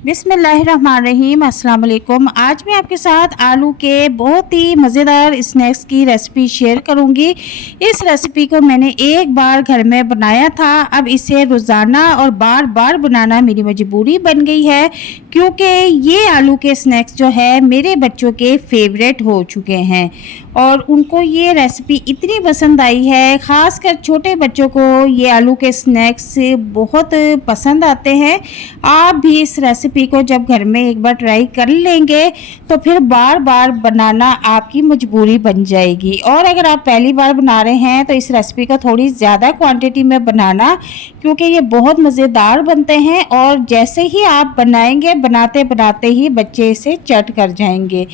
बिस्मिल्लाहिर्रहमानिर्रहीम, अस्सलाम वालेकुम। आज मैं आपके साथ आलू के बहुत ही मज़ेदार स्नैक्स की रेसिपी शेयर करूंगी। इस रेसिपी को मैंने एक बार घर में बनाया था, अब इसे रोज़ाना और बार बार बनाना मेरी मजबूरी बन गई है, क्योंकि ये आलू के स्नैक्स जो है मेरे बच्चों के फेवरेट हो चुके हैं और उनको ये रेसिपी इतनी पसंद आई है। ख़ासकर छोटे बच्चों को ये आलू के स्नैक्स बहुत पसंद आते हैं। आप भी इस रेसिपी को जब घर में एक बार ट्राई कर लेंगे तो फिर बार बार बनाना आपकी मजबूरी बन जाएगी। और अगर आप पहली बार बना रहे हैं तो इस रेसिपी को थोड़ी ज़्यादा क्वांटिटी में बनाना, क्योंकि ये बहुत मज़ेदार बनते हैं और जैसे ही आप बनाएंगे बनाते बनाते ही बच्चे इसे चट कर जाएंगे।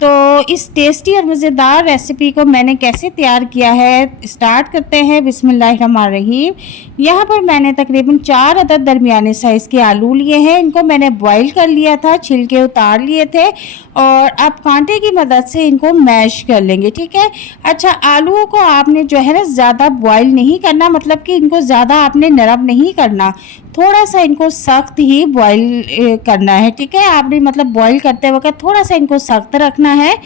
तो इस टेस्टी और मज़ेदार रेसिपी को मैंने कैसे तैयार किया है, स्टार्ट करते हैं। बिस्मिल्लाहिर्रहमानिर्रहीम। यहाँ पर मैंने तकरीबन 4 अदद दरमियाने साइज़ के आलू लिए हैं। इनको मैंने बॉईल कर लिया था, छिलके उतार लिए थे और अब कांटे की मदद से इनको मैश कर लेंगे। ठीक है। अच्छा, आलूओं को आपने जो है ना ज़्यादा बॉईल नहीं करना, मतलब कि इनको ज़्यादा आपने नरम नहीं करना, थोड़ा सा इनको सख्त ही बॉईल करना है। ठीक है। आपने मतलब बॉईल करते वक्त थोड़ा सा इनको सख्त रखना है।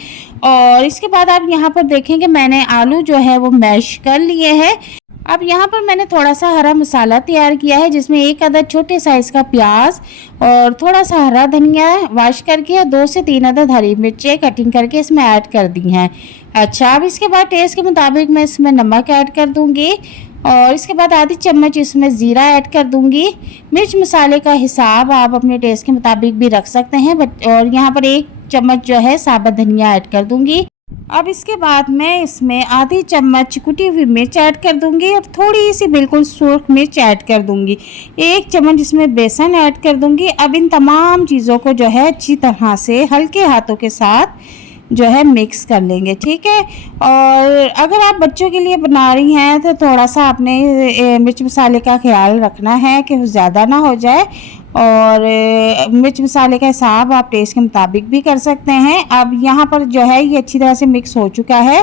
और इसके बाद आप यहाँ पर देखें कि मैंने आलू जो है वो मैश कर लिए हैं। अब यहाँ पर मैंने थोड़ा सा हरा मसाला तैयार किया है, जिसमें 1 अदद छोटे साइज़ का प्याज और थोड़ा सा हरा धनिया वाश करके और 2 से 3 अदद हरी मिर्चें कटिंग करके इसमें ऐड कर दी हैं। अच्छा, अब इसके बाद टेस्ट के मुताबिक मैं इसमें नमक ऐड कर दूँगी और इसके बाद आधी चम्मच इसमें ज़ीरा ऐड कर दूँगी। मिर्च मसाले का हिसाब आप अपने टेस्ट के मुताबिक भी रख सकते हैं, और यहाँ पर 1 चम्मच जो है साबुत धनिया ऐड कर दूँगी। अब इसके बाद मैं इसमें आधी चम्मच कुटी हुई मिर्च ऐड कर दूंगी और थोड़ी सी बिल्कुल सुर्ख मिर्च ऐड कर दूंगी। 1 चम्मच इसमें बेसन ऐड कर दूंगी। अब इन तमाम चीज़ों को जो है अच्छी तरह से हल्के हाथों के साथ जो है मिक्स कर लेंगे। ठीक है। और अगर आप बच्चों के लिए बना रही हैं तो थोड़ा सा अपने मिर्च मसाले का ख्याल रखना है कि ज़्यादा ना हो जाए, और मिर्च मसाले का हिसाब आप टेस्ट के मुताबिक भी कर सकते हैं। अब यहाँ पर जो है ये अच्छी तरह से मिक्स हो चुका है।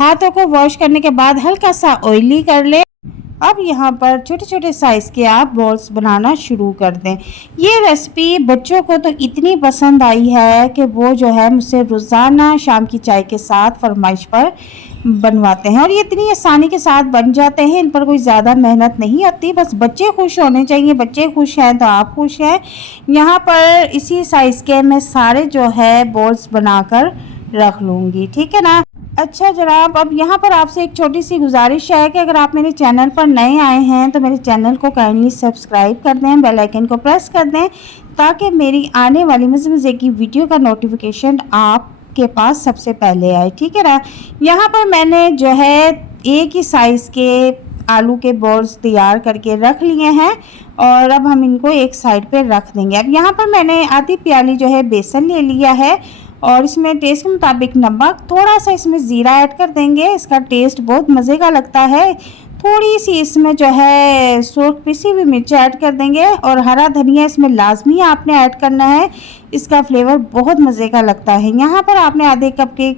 हाथों को वॉश करने के बाद हल्का सा ऑयली कर लें। अब यहाँ पर छोटे छोटे साइज़ के आप बॉल्स बनाना शुरू कर दें। ये रेसिपी बच्चों को तो इतनी पसंद आई है कि वो जो है मुझसे रोज़ाना शाम की चाय के साथ फरमाइश पर बनवाते हैं, और ये इतनी आसानी के साथ बन जाते हैं। इन पर कोई ज़्यादा मेहनत नहीं होती, बस बच्चे खुश होने चाहिए। बच्चे खुश हैं तो आप खुश हैं। यहाँ पर इसी साइज़ के मैं सारे जो है बॉल्स बनाकर रख लूँगी। ठीक है ना। अच्छा जनाब, अब यहाँ पर आपसे एक छोटी सी गुजारिश है कि अगर आप मेरे चैनल पर नए आए हैं तो मेरे चैनल को काइंडली सब्सक्राइब कर दें, बेल आइकन को प्रेस कर दें, ताकि मेरी आने वाली मज़े मज़े की वीडियो का नोटिफिकेशन आपके पास सबसे पहले आए। ठीक है ना। यहाँ पर मैंने जो है एक ही साइज़ के आलू के बॉल्स तैयार करके रख लिए हैं और अब हम इनको एक साइड पे रख देंगे। अब यहाँ पर मैंने आधी प्याली जो है बेसन ले लिया है और इसमें टेस्ट के मुताबिक नमक, थोड़ा सा इसमें ज़ीरा ऐड कर देंगे। इसका टेस्ट बहुत मज़े का लगता है। थोड़ी सी इसमें जो है सुर्ख पिसी हुई मिर्च ऐड कर देंगे और हरा धनिया इसमें लाजमी आपने ऐड करना है। इसका फ्लेवर बहुत मज़े का लगता है। यहाँ पर आपने आधे कप के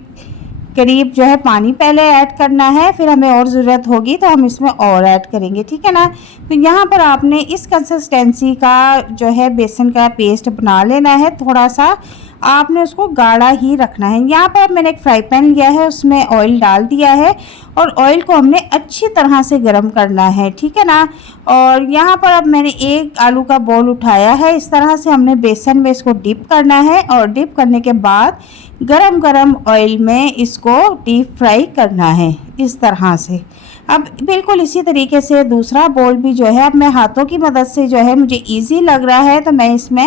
करीब जो है पानी पहले ऐड करना है, फिर हमें और ज़रूरत होगी तो हम इसमें और ऐड करेंगे। ठीक है ना। तो यहाँ पर आपने इस कंसिस्टेंसी का जो है बेसन का पेस्ट बना लेना है। थोड़ा सा आपने उसको गाढ़ा ही रखना है। यहाँ पर मैंने एक फ्राई पैन लिया है, उसमें ऑयल डाल दिया है और ऑयल को हमने अच्छी तरह से गर्म करना है। ठीक है ना। और यहाँ पर अब मैंने एक आलू का बॉल उठाया है। इस तरह से हमने बेसन में इसको डिप करना है और डिप करने के बाद गरम गरम ऑयल में इसको डीप फ्राई करना है इस तरह से। अब बिल्कुल इसी तरीके से दूसरा बॉल भी जो है अब मैं हाथों की मदद से जो है मुझे ईजी लग रहा है तो मैं इसमें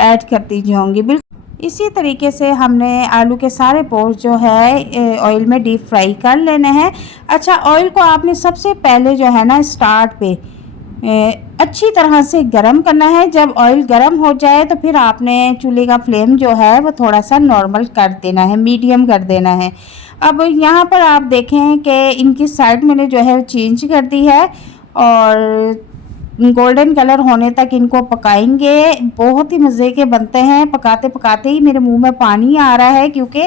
ऐड करती जाऊँगी। बिल्कुल इसी तरीके से हमने आलू के सारे बॉल्स जो है ऑयल में डीप फ्राई कर लेने हैं। अच्छा, ऑयल को आपने सबसे पहले जो है ना स्टार्ट पे अच्छी तरह से गरम करना है। जब ऑयल गरम हो जाए तो फिर आपने चूल्हे का फ्लेम जो है वो थोड़ा सा नॉर्मल कर देना है, मीडियम कर देना है। अब यहाँ पर आप देखें कि इनकी साइड मैंने जो है चेंज कर दी है और गोल्डन कलर होने तक इनको पकाएंगे। बहुत ही मज़े के बनते हैं, पकाते पकाते ही मेरे मुंह में पानी आ रहा है क्योंकि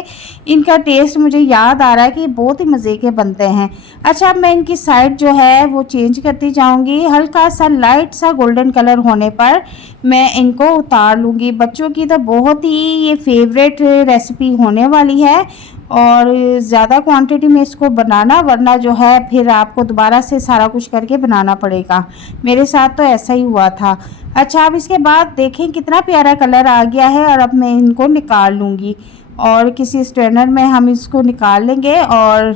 इनका टेस्ट मुझे याद आ रहा है कि बहुत ही मज़े के बनते हैं। अच्छा, अब मैं इनकी साइड जो है वो चेंज करती जाऊंगी। हल्का सा लाइट सा गोल्डन कलर होने पर मैं इनको उतार लूँगी। बच्चों की तो बहुत ही ये फेवरेट रेसिपी होने वाली है और ज़्यादा क्वांटिटी में इसको बनाना, वरना जो है फिर आपको दोबारा से सारा कुछ करके बनाना पड़ेगा। मेरे साथ तो ऐसा ही हुआ था। अच्छा, अब इसके बाद देखें कितना प्यारा कलर आ गया है और अब मैं इनको निकाल लूँगी और किसी स्ट्रेनर में हम इसको निकाल लेंगे और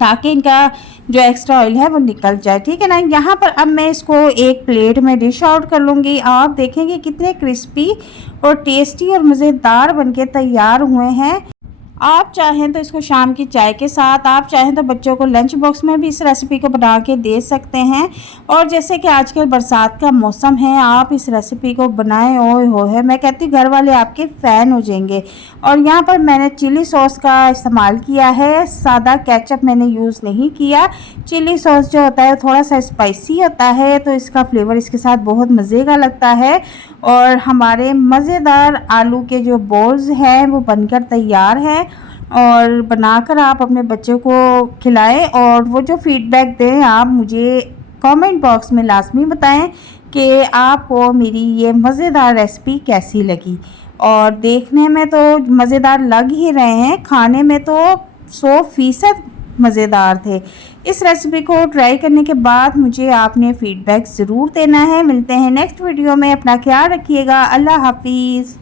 ताकि इनका जो एक्स्ट्रा ऑयल है वो निकल जाए। ठीक है ना। यहाँ पर अब मैं इसको एक प्लेट में डिश आउट कर लूँगी। आप देखेंगे कितने क्रिस्पी और टेस्टी और मज़ेदार बनके तैयार हुए हैं। आप चाहें तो इसको शाम की चाय के साथ, आप चाहें तो बच्चों को लंच बॉक्स में भी इस रेसिपी को बना के दे सकते हैं। और जैसे कि आजकल बरसात का मौसम है, आप इस रेसिपी को बनाएं, ओए हो है, मैं कहती हूँ घर वाले आपके फ़ैन हो जाएंगे। और यहाँ पर मैंने चिली सॉस का इस्तेमाल किया है, सादा केचप मैंने यूज़ नहीं किया। चिली सॉस जो होता है थोड़ा सा स्पाइसी होता है तो इसका फ्लेवर इसके साथ बहुत मज़े का लगता है। और हमारे मज़ेदार आलू के जो बॉल्स हैं वो बनकर तैयार हैं और बनाकर आप अपने बच्चों को खिलाएं और वो जो फीडबैक दें आप मुझे कमेंट बॉक्स में लाजमी बताएं कि आपको मेरी ये मज़ेदार रेसिपी कैसी लगी। और देखने में तो मज़ेदार लग ही रहे हैं, खाने में तो 100% मज़ेदार थे। इस रेसिपी को ट्राई करने के बाद मुझे आपने फ़ीडबैक ज़रूर देना है। मिलते हैं नेक्स्ट वीडियो में, अपना ख्याल रखिएगा। अल्लाह हाफिज़।